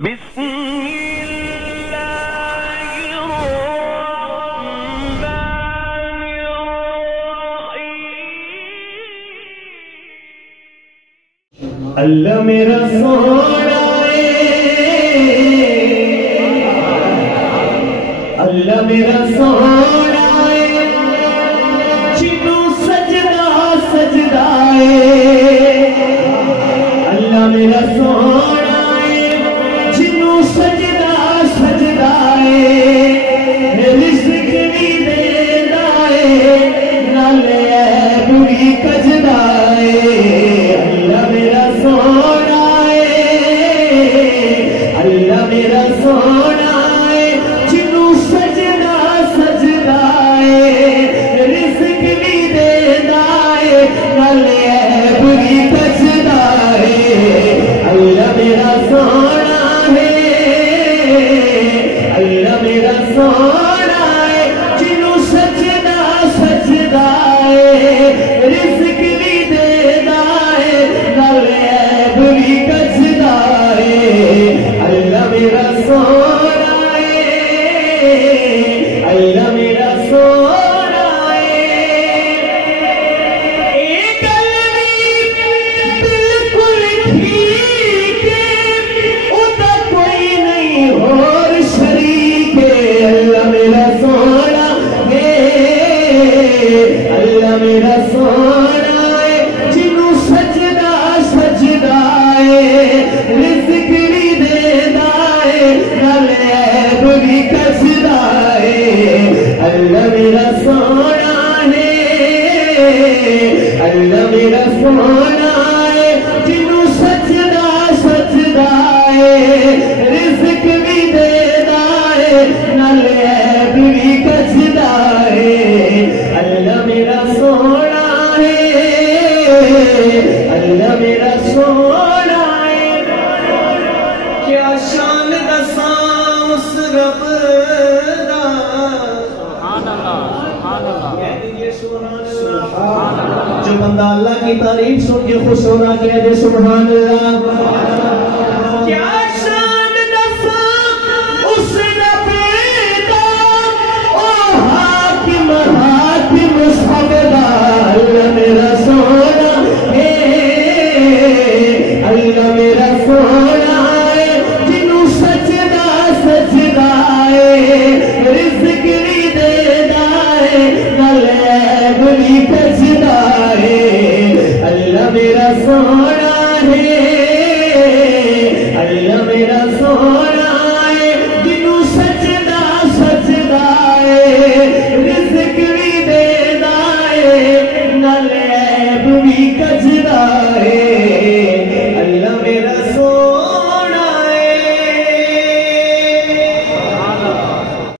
بسم اللہ الرحمن الرحیم اللہ میرا سونا ہے، اللہ میرا سونا ہے، جنوں سجدہ سجدہ ہے، اللہ میرا سونا ہے، جنوں سجدہ سجدہ ہے، رزق بھی دینا ہے، نالے بری کجدا ہے، اللہ میرا سونا ہے، اللہ میرا سونا ہے، جنوں سجدہ سجدہ ہے، رزق بھی دینا ہے، نالے بری کجدا ہے، اللہ میرا سونا ہے، اللہ میرا سونا ہے، جنوں سجدہ سجدہ ہے، رزق بھی دینا ہے، نالے بری کجدا ہے، اللہ میرا سونا ہے، اللہ میرا سونا ہے، ایک بالکل ٹھیک ہے، ادا کوئی نہیں اور شریک ہے، اللہ میرا سونا ہے، اللہ میرا سونا ہے، جنوں سجدہ سجدہ ہے، رزق بھی دینا ہے، نالے بری کجدا ہے، اللہ میرا سونا ہے، اللہ میرا سونا ہے، جنوں سجدہ سجدہ ہے، رزق بھی دینا ہے، نالے بری کجدا ہے، اللہ میرا سونا ہے، اللہ میرا سونا ہے، کیا شان دساں اس رب دا، کہہ دیجئے سبحان اللہ، جو بندہ اللہ کی تعریف سن کے خوش ہو رہا کہہ دے سبحان اللہ، کیا شان دساں اس رب دا، او حاکم حاکم سب دا، اللہ میرا سونا ہے، اللہ میرا سونا ہے، جنوں سجدہ سجدہ ہے، رزق بھی دینا ہے، نالے بری کجدا ہے، اللہ میرا سونا ہے، اللہ میرا سونا ہے، جنوں سجدہ سجدہ ہے، رزق بھی دینا ہے، نالے بری کجدا ہے،